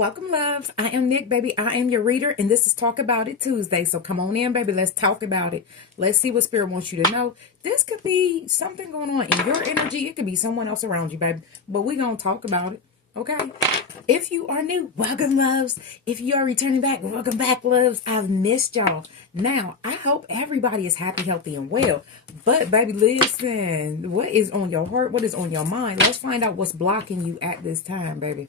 Welcome, loves. I am Nicc, baby. I am your reader, and this is Talk About It Tuesday. So come on in, baby. Let's talk about it. Let's see what Spirit wants you to know. This could be something going on in your energy. It could be someone else around you, baby. But we're going to talk about it, okay? If you are new, welcome, loves. If you are returning back, welcome back, loves. I've missed y'all. Now, I hope everybody is happy, healthy, and well. But, baby, listen. What is on your heart? What is on your mind? Let's find out what's blocking you at this time, baby.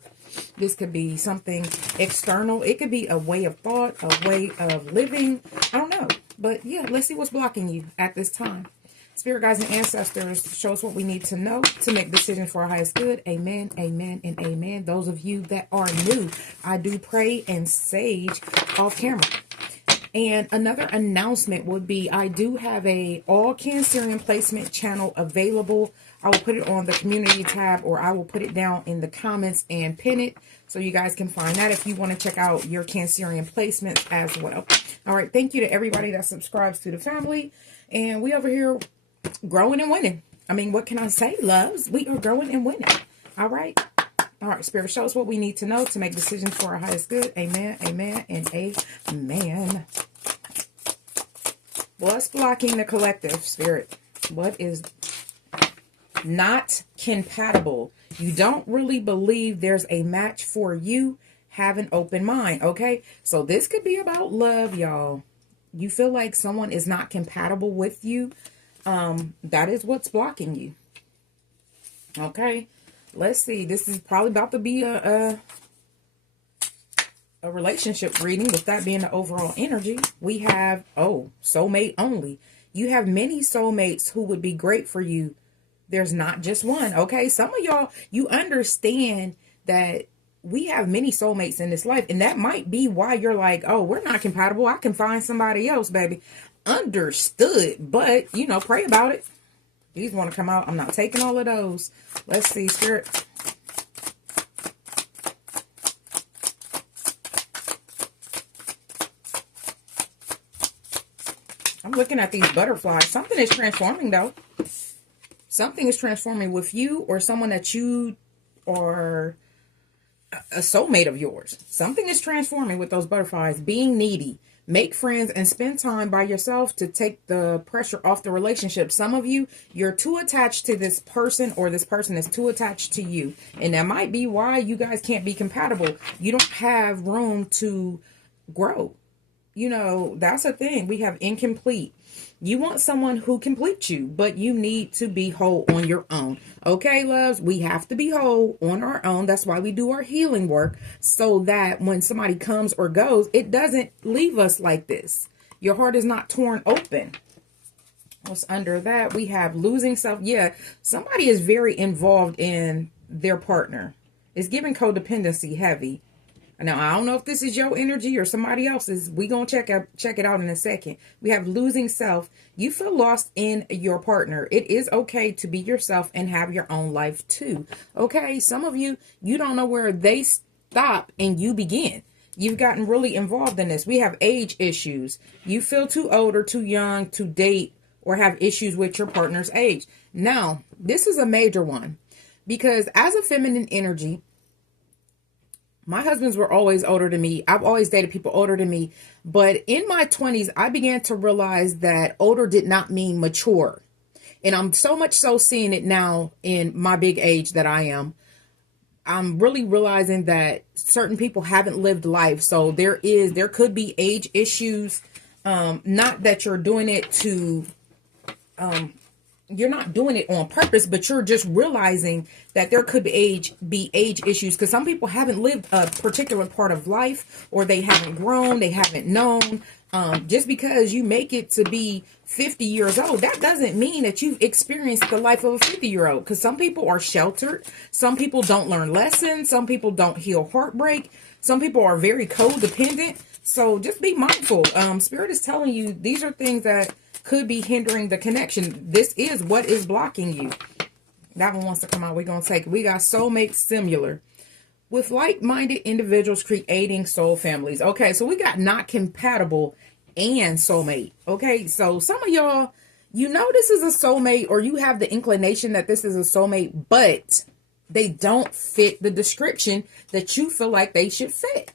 This could be something external. It could be a way of thought, a way of living. I don't know. But, yeah, let's see what's blocking you at this time. Spirit guides and ancestors, show us what we need to know to make decisions for our highest good. Amen, amen, and amen. Those of you that are new, I do pray and sage off camera. And another announcement would be I do have a all Cancerian placement channel available. I will put it on the community tab, or I will put it down in the comments and pin it so you guys can find that if you want to check out your Cancerian placements as well. All right. Thank you to everybody that subscribes to the family. And we over here growing and winning. I mean, what can I say, loves? We are growing and winning. All right. All right. Spirit, show us what we need to know to make decisions for our highest good. Amen, amen, and amen. What's blocking the collective, Spirit? What is not compatible? You don't really believe there's a match for you. Have an open mind, okay? So this could be about love, y'all. You feel like someone is not compatible with you. That is what's blocking you. Okay, let's see. This is probably about to be a relationship reading, with that being the overall energy. We have, soulmate only. You have many soulmates who would be great for you. There's not just one, okay? Some of y'all, you understand that we have many soulmates in this life, and that might be why you're like, oh, we're not compatible. I can find somebody else, baby. Understood, but, you know, pray about it. These want to come out. I'm not taking all of those. Let's see, Spirit. I'm looking at these butterflies. Something is transforming, though. Something is transforming with you or someone that you are a soulmate of yours. Something is transforming with those butterflies. Being needy. Make friends and spend time by yourself to take the pressure off the relationship. Some of you, you're too attached to this person, or this person is too attached to you. And that might be why you guys can't be compatible. You don't have room to grow. You know, that's a thing. We have incomplete. You want someone who completes you, but you need to be whole on your own. Okay, loves? We have to be whole on our own. That's why we do our healing work, so that when somebody comes or goes, it doesn't leave us like this. Your heart is not torn open. What's under that? We have losing self. Yeah, somebody is very involved in their partner. It's giving codependency heavy. Now, I don't know if this is your energy or somebody else's. We're going to check it out in a second. We have losing self. You feel lost in your partner. It is okay to be yourself and have your own life too. Okay, some of you, you don't know where they stop and you begin. You've gotten really involved in this. We have age issues. You feel too old or too young to date or have issues with your partner's age. Now, this is a major one, because as a feminine energy, my husbands were always older than me. I've always dated people older than me. But in my 20s, I began to realize that older did not mean mature. And I'm so much so seeing it now in my big age that I am. I'm really realizing that certain people haven't lived life. So there could be age issues. Not that you're doing it to... you're not doing it on purpose, but you're just realizing that there could be age issues, because some people haven't lived a particular part of life, or they haven't grown, they haven't known. Just because you make it to be 50 years old, that doesn't mean that you've experienced the life of a 50-year-old, because some people are sheltered. Some people don't learn lessons. Some people don't heal heartbreak. Some people are very codependent. So just be mindful. Spirit is telling you these are things that could be hindering the connection. This is what is blocking you. That one wants to come out. We're going to take it. We got soulmate similar. With like-minded individuals creating soul families. Okay, so we got not compatible and soulmate. Okay, so some of y'all, you know this is a soulmate, or you have the inclination that this is a soulmate, but They don't fit the description that you feel like they should fit.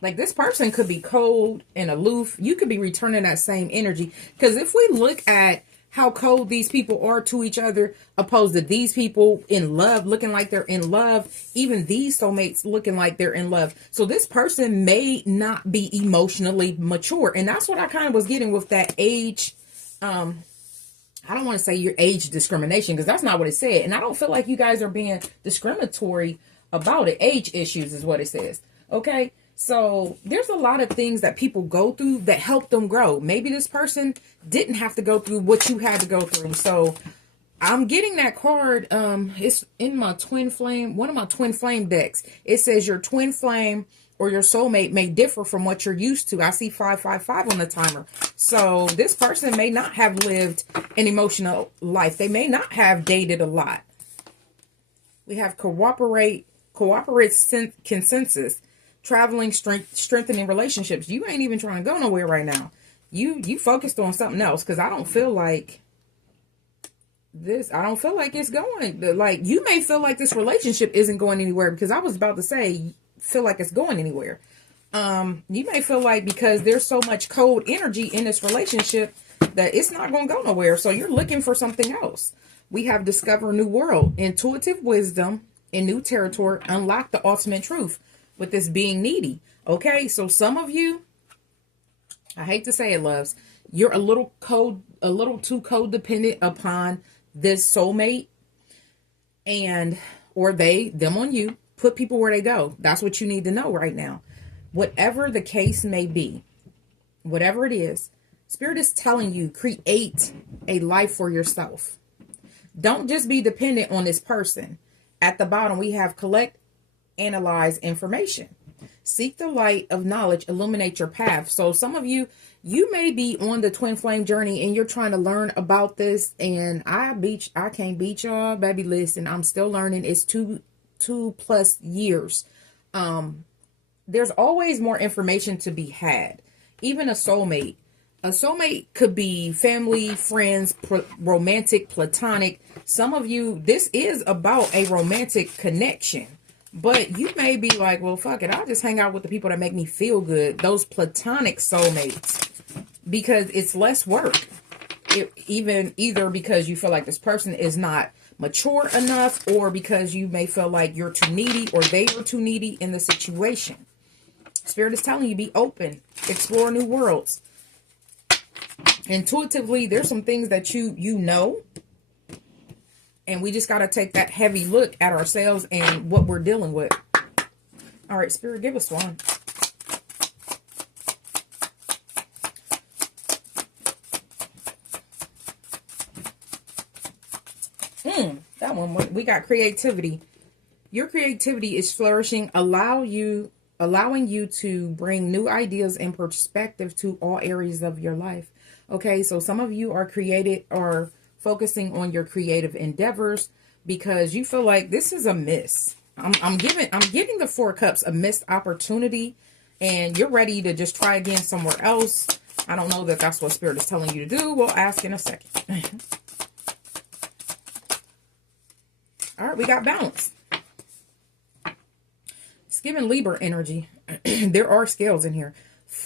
Like, this person could be cold and aloof. You could be returning that same energy. Because if we look at how cold these people are to each other, opposed to these people in love, looking like they're in love, even these soulmates looking like they're in love. So this person may not be emotionally mature. And that's what I kind of was getting with that age. I don't want to say your age discrimination, because that's not what it said. And I don't feel like you guys are being discriminatory about it. Age issues is what it says. Okay. So there's a lot of things that people go through that help them grow. Maybe this person didn't have to go through what you had to go through. So I'm getting that card. It's in my twin flame, one of my twin flame decks. It says your twin flame or your soulmate may differ from what you're used to. I see 555 on the timer. So this person may not have lived an emotional life. They may not have dated a lot. We have cooperate consensus. Traveling, strengthening relationships. You ain't even trying to go nowhere right now. You focused on something else, because I don't feel like this. I don't feel like it's going. Like, you may feel like this relationship isn't going anywhere, because I was about to say feel like it's going anywhere. You may feel like because there's so much cold energy in this relationship that it's not going to go nowhere. So you're looking for something else. We have discover a new world, intuitive wisdom in new territory, unlock the ultimate truth. With this being needy. Okay, so some of you, I hate to say it, loves, you're a little too codependent upon this soulmate, and or them on you. Put people where they go. That's what you need to know right now. Whatever the case may be, whatever it is, Spirit is telling you, create a life for yourself. Don't just be dependent on this person. At the bottom, we have collect, analyze information. Seek the light of knowledge, illuminate your path. So some of you may be on the twin flame journey and you're trying to learn about this. And I can't beat y'all, baby. Listen, I'm still learning. It's two plus years. There's always more information to be had. Even a soulmate. A soulmate could be family, friends, romantic, platonic. Some of you, this is about a romantic connection. But you may be like, well, fuck it. I'll just hang out with the people that make me feel good. Those platonic soulmates. Because it's less work. Either because you feel like this person is not mature enough, or because you may feel like you're too needy or they were too needy in the situation. Spirit is telling you, be open. Explore new worlds. Intuitively, there's some things that you know. And we just got to take that heavy look at ourselves and what we're dealing with. All right, Spirit, give us one. That one, we got creativity. Your creativity is flourishing, allowing you to bring new ideas and perspective to all areas of your life. Okay, so some of you are focusing on your creative endeavors because you feel like this is a miss. I'm giving the Four of Cups a missed opportunity, and you're ready to just try again somewhere else. I don't know that that's what Spirit is telling you to do. We'll ask in a second. All right, we got balance. It's giving Libra energy. There are scales in here.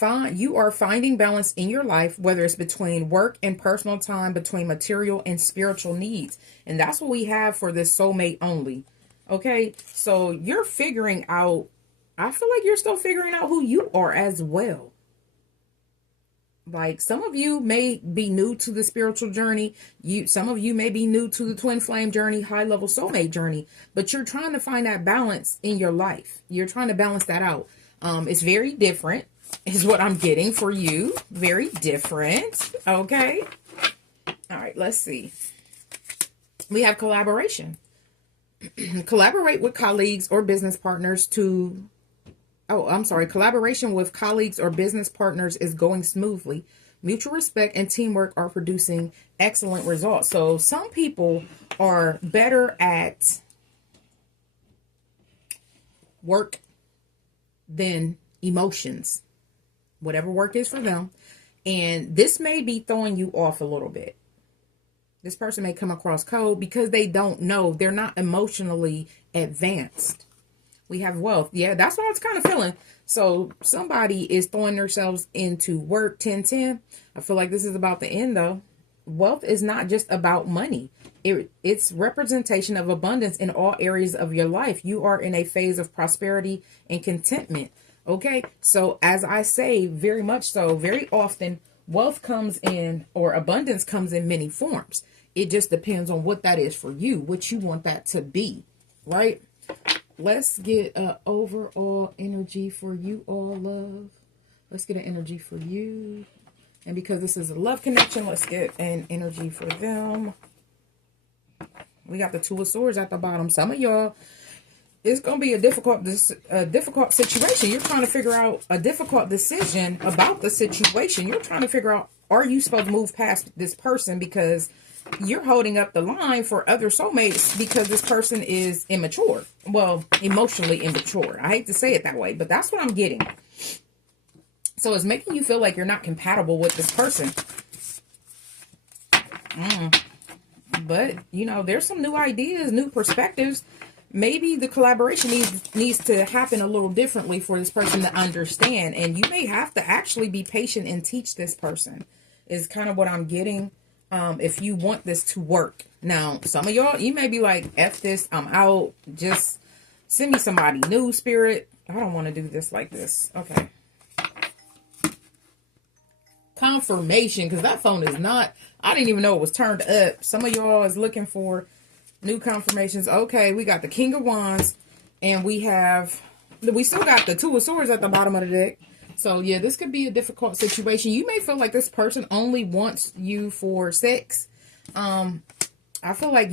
You are finding balance in your life, whether it's between work and personal time, between material and spiritual needs. And that's what we have for this soulmate only. Okay, so you're figuring out, I feel like you're still figuring out who you are as well. Like, some of you may be new to the spiritual journey. Some of you may be new to the twin flame journey, high level soulmate journey, but you're trying to find that balance in your life. You're trying to balance that out. It's very different is what I'm getting for you. Very different. Okay. All right, let's see. We have collaboration. Collaborate with colleagues or business partners Collaboration with colleagues or business partners is going smoothly. Mutual respect and teamwork are producing excellent results. So some people are better at work than emotions. Whatever work is for them. And this may be throwing you off a little bit. This person may come across cold because they don't know. They're not emotionally advanced. We have wealth. Yeah, that's what I was kind of feeling. So somebody is throwing themselves into work 10-10. I feel like this is about the end though. Wealth is not just about money. It's representation of abundance in all areas of your life. You are in a phase of prosperity and contentment. Okay, so as I say, very much so, very often, wealth comes in, or abundance comes in many forms. It just depends on what that is for you, what you want that to be, right? Let's get an overall energy for you all, love. Let's get an energy for you. And because this is a love connection, let's get an energy for them. We got the Two of Swords at the bottom. Some of y'all, it's going to be a difficult situation. You're trying to figure out a difficult decision about the situation. You're trying to figure out, are you supposed to move past this person because you're holding up the line for other soulmates because this person is immature. Well, emotionally immature. I hate to say it that way, but that's what I'm getting. So it's making you feel like you're not compatible with this person. But, you know, there's some new ideas, new perspectives. Maybe the collaboration needs to happen a little differently for this person to understand. And you may have to actually be patient and teach this person is kind of what I'm getting. If you want this to work. Now, some of y'all, you may be like, F this, I'm out. Just send me somebody new, spirit. I don't want to do this like this. Okay. Confirmation, because that phone is not, I didn't even know it was turned up. Some of y'all is looking for new confirmations. Okay, we got the King of Wands, and we still got the Two of Swords at the bottom of the deck. So yeah, this could be a difficult situation. You may feel like this person only wants you for sex. I feel like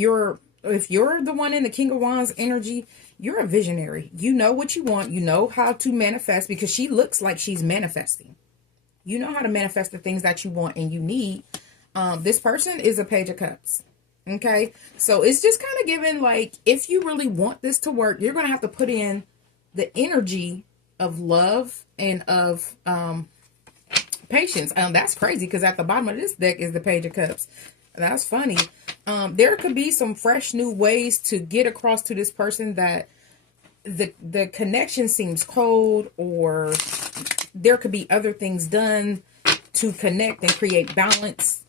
if you're the one in the King of Wands energy, you're a visionary. You know what you want. You know how to manifest, because she looks like she's manifesting. You know how to manifest the things that you want and you need. This person is a Page of Cups. Okay. So it's just kind of given, like, if you really want this to work, you're going to have to put in the energy of love and of patience. That's crazy, because at the bottom of this deck is the Page of Cups. That's funny. There could be some fresh new ways to get across to this person that the connection seems cold, or there could be other things done to connect and create balance.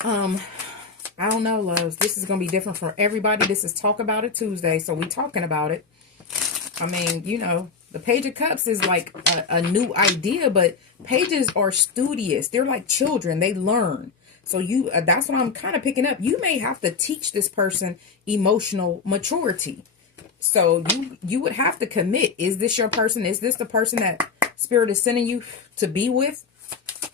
I don't know, loves. This is going to be different for everybody. This is Talk About It Tuesday, so we talking about it. I mean, you know, the Page of Cups is like a new idea, but pages are studious. They're like children. They learn. So that's what I'm kind of picking up. You may have to teach this person emotional maturity. So you would have to commit. Is this your person? Is this the person that Spirit is sending you to be with?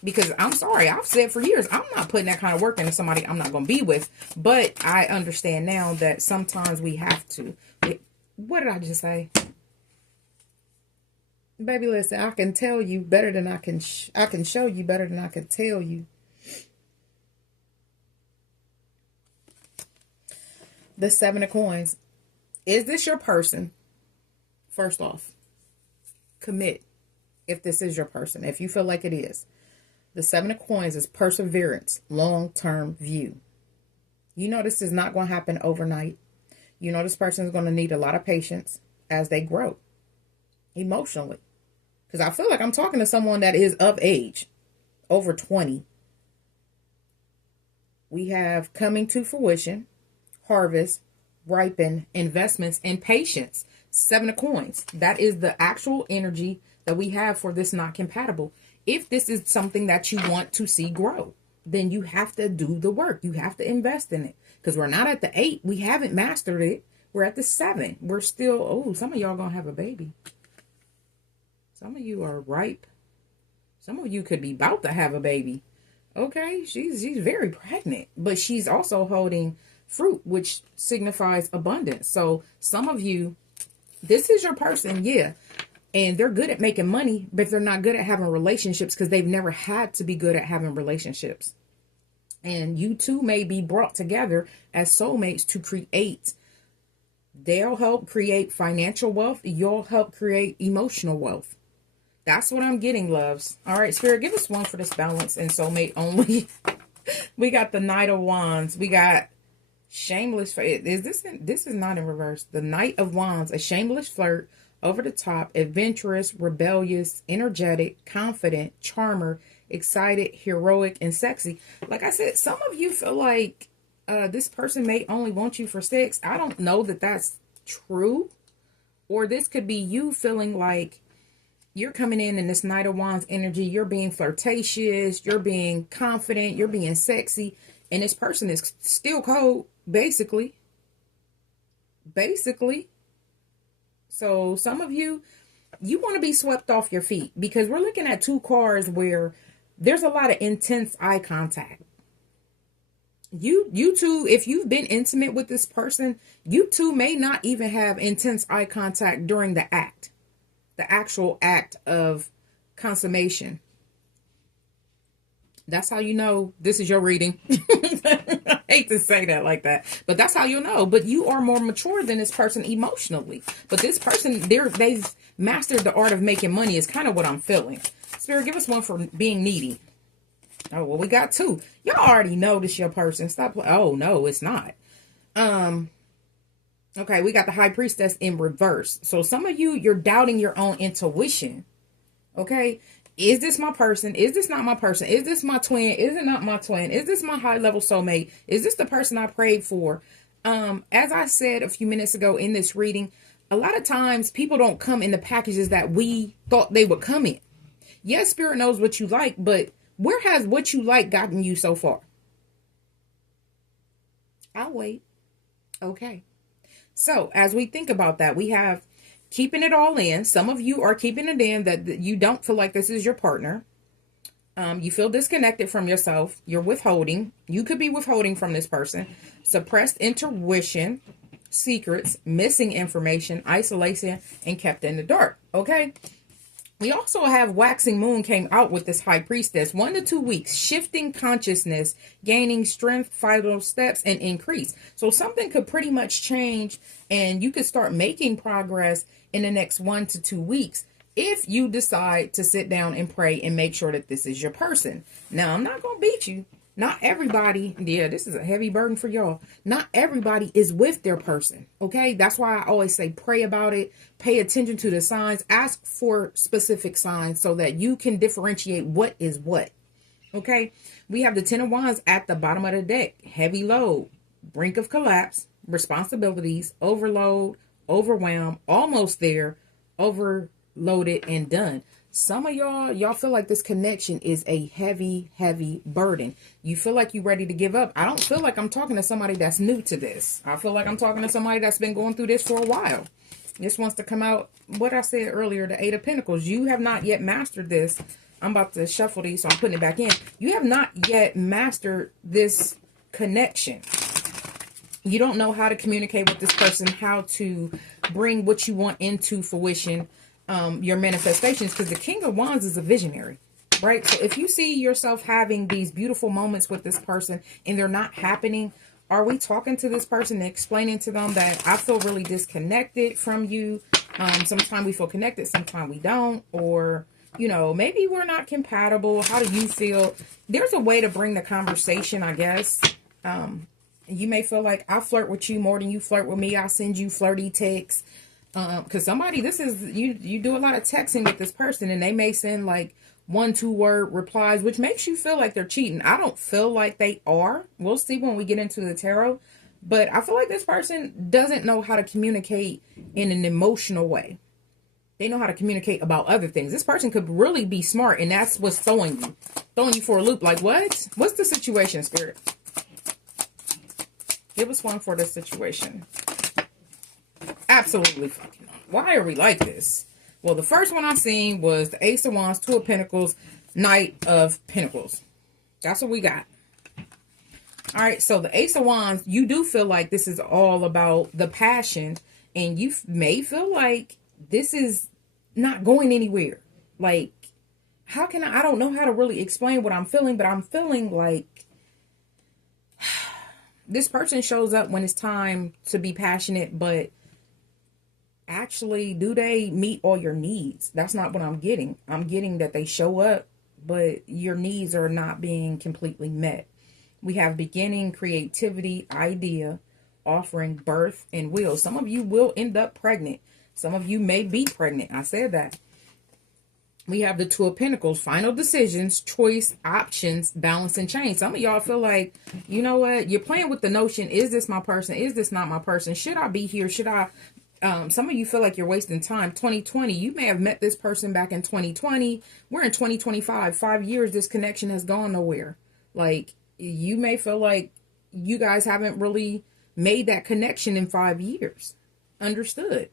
Because I'm sorry, I've said for years, I'm not putting that kind of work into somebody I'm not going to be with. But I understand now that sometimes we have to. What did I just say? Baby, listen, I can tell you better than I can show you better than I can tell you. The Seven of Coins. Is this your person? First off, commit if this is your person, if you feel like it is. The Seven of Coins is perseverance, long-term view. You know this is not going to happen overnight. You know this person is going to need a lot of patience as they grow emotionally. Because I feel like I'm talking to someone that is of age, over 20. We have coming to fruition, harvest, ripen, investments, and patience. Seven of Coins. That is the actual energy that we have for this not compatible. If this is something that you want to see grow, then you have to do the work. You have to invest in it. Because we're not at the 8. We haven't mastered it. We're at the 7. We're still, some of y'all going to have a baby. Some of you are ripe. Some of you could be about to have a baby. Okay, she's very pregnant. But she's also holding fruit, which signifies abundance. So some of you, this is your person, yeah. And they're good at making money, but they're not good at having relationships because they've never had to be good at having relationships. And you two may be brought together as soulmates to create. They'll help create financial wealth. You'll help create emotional wealth. That's what I'm getting, loves. All right, Spirit, give us one for this balance and soulmate only. We got the Knight of Wands. We got shameless. This is not in reverse. The Knight of Wands, a shameless flirt, over the top, adventurous, rebellious, energetic, confident, charmer, excited, heroic, and sexy. Like I said, some of you feel like this person may only want you for sex. I don't know that that's true. Or this could be you feeling like you're coming in this Knight of Wands energy. You're being flirtatious. You're being confident. You're being sexy. And this person is still cold, basically. So some of you, you want to be swept off your feet, because we're looking at two cards where there's a lot of intense eye contact. You two, if you've been intimate with this person, you two may not even have intense eye contact during the actual act of consummation. That's how you know this is your reading. I hate to say that like that, but that's how you'll know. But you are more mature than this person emotionally. But this person, they've mastered the art of making money is kind of what I'm feeling. Spirit, give us one for being needy. Oh, well, we got two. Y'all already know this your person. Stop. Oh, no, it's not. Okay, we got the High Priestess in reverse. So some of you, you're doubting your own intuition. Okay. Is this my person? Is this not my person? Is this my twin? Is it not my twin? Is this my high level soulmate? Is this the person I prayed for? As I said a few minutes ago in this reading, a lot of times people don't come in the packages that we thought they would come in. Yes, Spirit knows what you like, but where has what you like gotten you so far? I'll wait. Okay. So as we think about that, we have keeping it all in. Some of you are keeping it in that you don't feel like this is your partner. You feel disconnected from yourself. You're withholding. You could be withholding from this person. Suppressed intuition, secrets, missing information, isolation, and kept in the dark. Okay. We also have Waxing Moon came out with this High Priestess. 1 to 2 weeks, shifting consciousness, gaining strength, final steps, and increase. So something could pretty much change, and you could start making progress in the next 1 to 2 weeks if you decide to sit down and pray and make sure that this is your person. Now, I'm not going to beat you. Not everybody, yeah, this is a heavy burden for y'all. Not everybody is with their person, okay? That's why I always say pray about it. Pay attention to the signs. Ask for specific signs so that you can differentiate what is what, okay? We have the Ten of Wands at the bottom of the deck. Heavy load, brink of collapse, responsibilities, overload, overwhelm, almost there, overloaded, and done. Some of y'all feel like this connection is a heavy, heavy burden. You feel like you're ready to give up. I don't feel like I'm talking to somebody that's new to this. I feel like I'm talking to somebody that's been going through this for a while. This wants to come out, what I said earlier, the Eight of Pentacles. You have not yet mastered this. I'm about to shuffle these, so I'm putting it back in. You have not yet mastered this connection. You don't know how to communicate with this person, how to bring what you want into fruition. Your manifestations, because the King of Wands is a visionary, right? So if you see yourself having these beautiful moments with this person and they're not happening, are we talking to this person and explaining to them that I feel really disconnected from you? Sometimes we feel connected, sometimes we don't, or, you know, maybe we're not compatible. How do you feel? There's a way to bring the conversation, I guess. You may feel like I flirt with you more than you flirt with me. I send you flirty texts. Because somebody, this is, you do a lot of texting with this person and they may send like 1-2 word replies, which makes you feel like they're cheating. I don't feel like they are. We'll see when we get into the tarot. But I feel like this person doesn't know how to communicate in an emotional way. They know how to communicate about other things. This person could really be smart, and that's what's throwing you for a loop. Like, what? What's the situation, Spirit? Give us one for the situation. Absolutely fucking not. Why are we like this? Well, the first one I seen was the Ace of Wands, Two of Pentacles, Knight of Pentacles. That's what we got. All right, so the Ace of Wands, you do feel like this is all about the passion, and you may feel like this is not going anywhere. Like, how can I don't know how to really explain what I'm feeling, but I'm feeling like this person shows up when it's time to be passionate, but actually, do they meet all your needs? That's not what I'm getting. I'm getting that they show up, but your needs are not being completely met. We have beginning, creativity, idea, offering, birth, and will. Some of you will end up pregnant. Some of you may be pregnant. I said that. We have the Two of Pentacles, final decisions, choice, options, balance, and change. Some of y'all feel like, you know what? You're playing with the notion, is this my person? Is this not my person? Should I be here? Should I? Some of you feel like you're wasting time. 2020, you may have met this person back in 2020. We're in 2025. 5 years, this connection has gone nowhere. Like, you may feel like you guys haven't really made that connection in 5 years. Understood.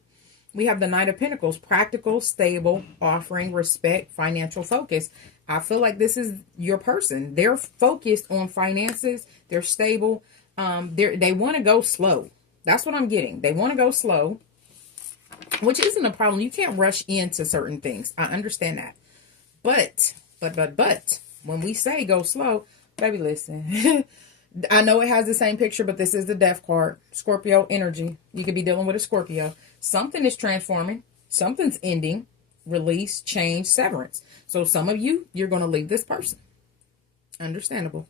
We have the Knight of Pentacles, practical, stable, offering, respect, financial focus. I feel like this is your person. They're focused on finances. They're stable. They want to go slow. That's what I'm getting. They want to go slow, which isn't a problem. You can't rush into certain things. I understand that. But, when we say go slow, baby, listen. I know it has the same picture, but this is the Death card. Scorpio energy. You could be dealing with a Scorpio. Something is transforming. Something's ending. Release, change, severance. So some of you, you're going to leave this person. Understandable.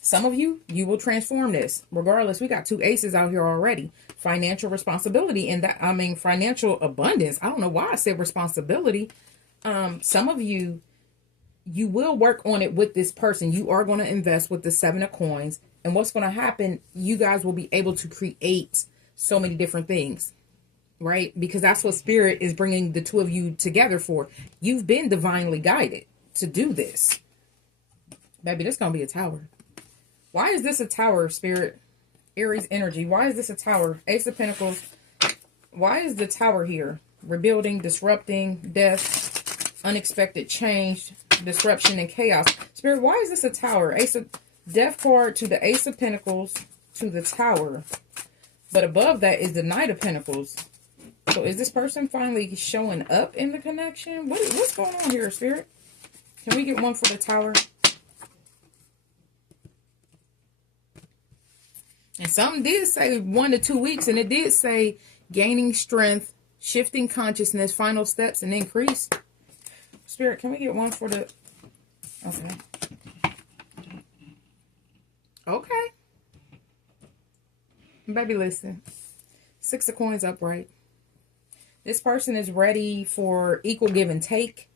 Some of you, you will transform this. Regardless, we got 2 aces out here already. Financial responsibility. And that, I mean, financial abundance. I don't know why I said responsibility. Some of you, you will work on it with this person. You are going to invest with the 7 of coins. And what's going to happen, you guys will be able to create so many different things, right? Because that's what Spirit is bringing the 2 of you together for. You've been divinely guided to do this. Baby, this is going to be a tower. Why is this a tower, Spirit? Aries energy. Why is this a tower? Ace of Pentacles. Why is the tower here? Rebuilding, disrupting, death, unexpected change, disruption, and chaos. Spirit, why is this a tower? Ace of Death card to the Ace of Pentacles to the tower. But above that is the Knight of Pentacles. So is this person finally showing up in the connection? What's going on here, Spirit? Can we get one for the tower? And some did say 1 to 2 weeks, and it did say gaining strength, shifting consciousness, final steps, and increase. Spirit, can we get one for the... Okay. Okay. Baby, listen. 6 of coins upright. This person is ready for equal give and take.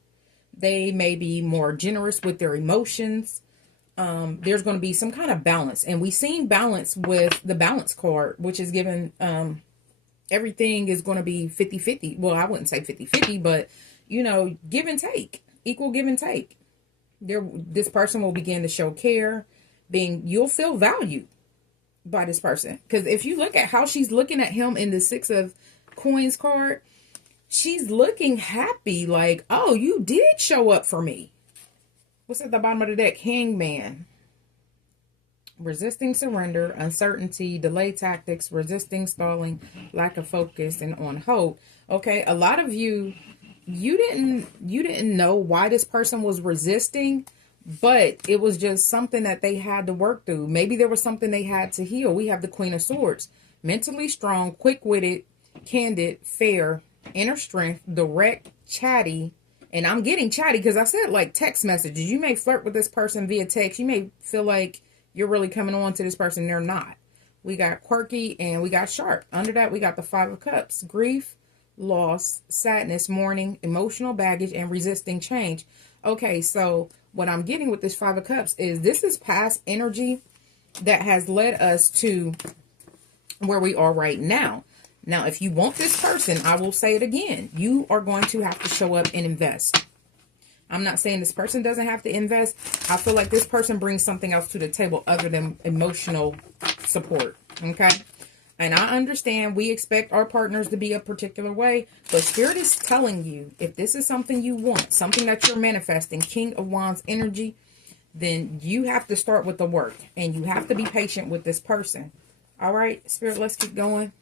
They may be more generous with their emotions. There's going to be some kind of balance. And we've seen balance with the balance card, which is given... everything is going to be 50-50. Well, I wouldn't say 50-50, but, you know, give and take. Equal give and take. This person will begin to show care. You'll feel valued by this person. Because if you look at how she's looking at him in the 6 of coins card, she's looking happy. Like, oh, you did show up for me. What's at the bottom of the deck? Hangman. Resisting surrender, uncertainty, delay tactics, resisting, stalling, lack of focus, and on hold. Okay, a lot of you, you didn't know why this person was resisting, but it was just something that they had to work through. Maybe there was something they had to heal. We have the Queen of Swords. Mentally strong, quick-witted, candid, fair, inner strength, direct, chatty. And I'm getting chatty because I said like text messages. You may flirt with this person via text. You may feel like you're really coming on to this person. They're not. We got quirky and we got sharp. Under that, we got the 5 of Cups. Grief, loss, sadness, mourning, emotional baggage, and resisting change. Okay, so what I'm getting with this 5 of Cups is this is past energy that has led us to where we are right now. Now, if you want this person, I will say it again. You are going to have to show up and invest. I'm not saying this person doesn't have to invest. I feel like this person brings something else to the table other than emotional support. Okay? And I understand we expect our partners to be a particular way. But Spirit is telling you, if this is something you want, something that you're manifesting, King of Wands energy, then you have to start with the work. And you have to be patient with this person. All right, Spirit, let's keep going.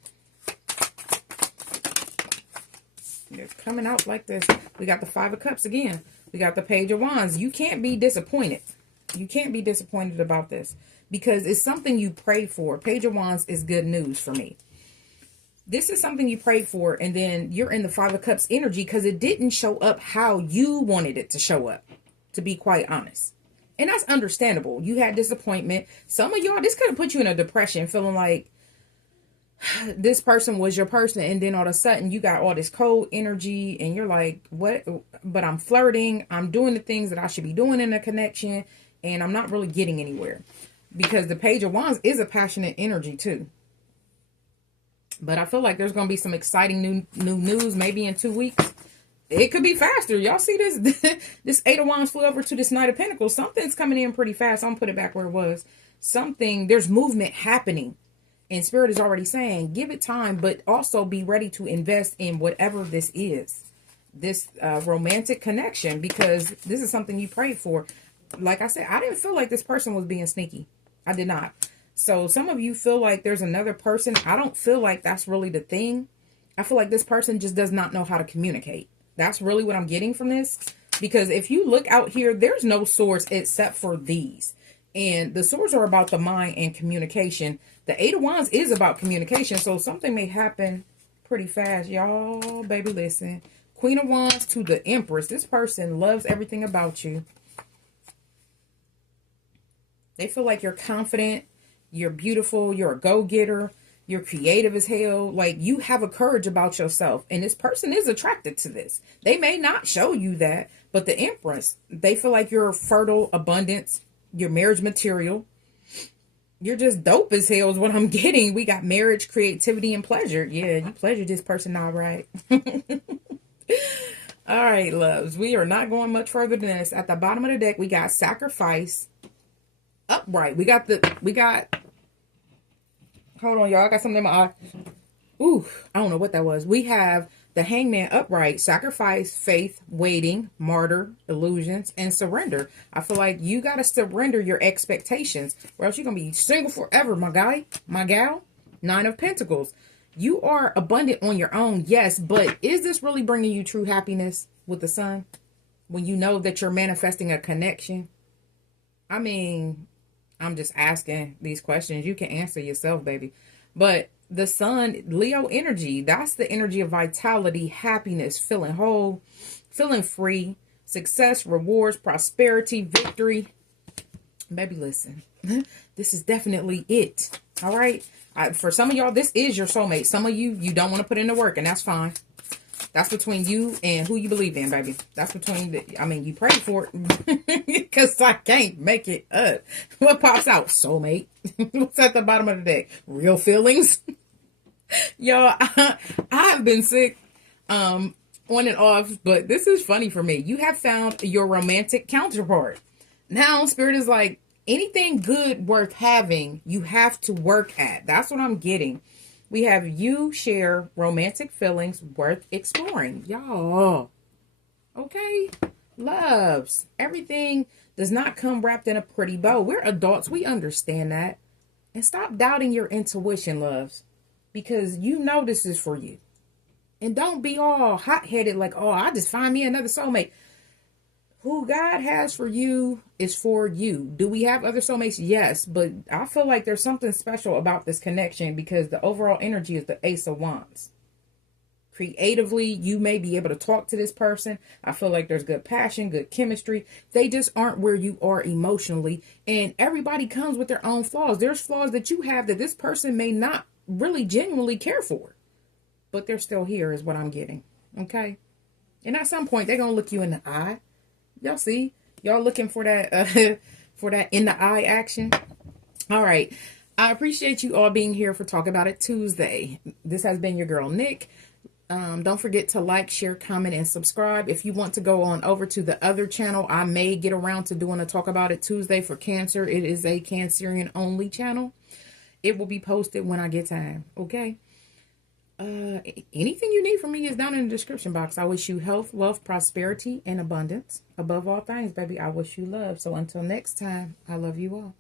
It's coming out like this. We got the 5 of Cups again. We got the Page of Wands. You can't be disappointed. You can't be disappointed about this because it's something you prayed for. Page of Wands is good news for me. This is something you prayed for, and then you're in the 5 of Cups energy because it didn't show up how you wanted it to show up, to be quite honest. And that's understandable. You had disappointment. Some of y'all, this could have put you in a depression, feeling like this person was your person, and then all of a sudden you got all this cold energy and you're like, what? But I'm flirting, I'm doing the things that I should be doing in a connection, and I'm not really getting anywhere. Because the Page of Wands is a passionate energy too. But I feel like there's going to be some exciting new news maybe in 2 weeks. It could be faster. Y'all see this? This Eight of Wands flew over to this Knight of Pentacles. Something's coming in pretty fast. I'm going to put it back where it was. There's movement happening. And Spirit is already saying, give it time, but also be ready to invest in whatever this is. This romantic connection, because this is something you prayed for. Like I said, I didn't feel like this person was being sneaky. I did not. So some of you feel like there's another person. I don't feel like that's really the thing. I feel like this person just does not know how to communicate. That's really what I'm getting from this. Because if you look out here, there's no swords except for these. And the swords are about the mind and communication. The Eight of Wands is about communication. So something may happen pretty fast. Y'all, baby, listen. Queen of Wands to the Empress. This person loves everything about you. They feel like you're confident. You're beautiful. You're a go-getter. You're creative as hell. Like, you have a courage about yourself. And this person is attracted to this. They may not show you that. But the Empress, they feel like you're fertile, abundance. You're marriage material. You're just dope as hell is what I'm getting. We got marriage, creativity, and pleasure. Yeah, you pleasure this person, all right. All right, loves. We are not going much further than this. At the bottom of the deck, we got sacrifice. Upright. We got, hold on, y'all. I got something in my eye. Ooh, I don't know what that was. We have the Hangman upright, sacrifice, faith, waiting, martyr, illusions, and surrender. I feel like you got to surrender your expectations, or else you're going to be single forever, my guy, my gal. Nine of Pentacles. You are abundant on your own, yes, but is this really bringing you true happiness with the Sun? When you know that you're manifesting a connection? I mean, I'm just asking these questions. You can answer yourself, baby. But the Sun, Leo energy, that's the energy of vitality, happiness, feeling whole, feeling free, success, rewards, prosperity, victory. Baby, listen, this is definitely it. All right. For some of y'all, this is your soulmate. Some of you, you don't want to put in the work, and that's fine. That's between you and who you believe in, baby. That's between, you pray for it because I can't make it up. What pops out? Soulmate. What's at the bottom of the deck? Real feelings. Y'all, I have been sick on and off, but this is funny for me. You have found your romantic counterpart. Now, Spirit is like, anything good worth having, you have to work at. That's what I'm getting. We have you share romantic feelings worth exploring. Y'all. Okay. Loves. Everything does not come wrapped in a pretty bow. We're adults. We understand that. And stop doubting your intuition, loves. Because you know this is for you. And don't be all hot-headed like, oh, I just find me another soulmate. Who God has for you is for you. Do we have other soulmates? Yes, but I feel like there's something special about this connection because the overall energy is the Ace of Wands. Creatively, you may be able to talk to this person. I feel like there's good passion, good chemistry. They just aren't where you are emotionally. And everybody comes with their own flaws. There's flaws that you have that this person may not really genuinely care for. But they're still here is what I'm getting. Okay? And at some point, they're going to look you in the eye. Y'all see? Y'all looking for that for that in the eye action? All right. I appreciate you all being here for Talk About It Tuesday. This has been your girl, Nicc. Don't forget to like, share, comment, and subscribe. If you want to go on over to the other channel, I may get around to doing a Talk About It Tuesday for Cancer. It is a Cancerian only channel. It will be posted when I get time. Okay? Anything you need from me is down in the description box. I wish you health, wealth, prosperity, and abundance. Above all things, baby, I wish you love. So until next time, I love you all.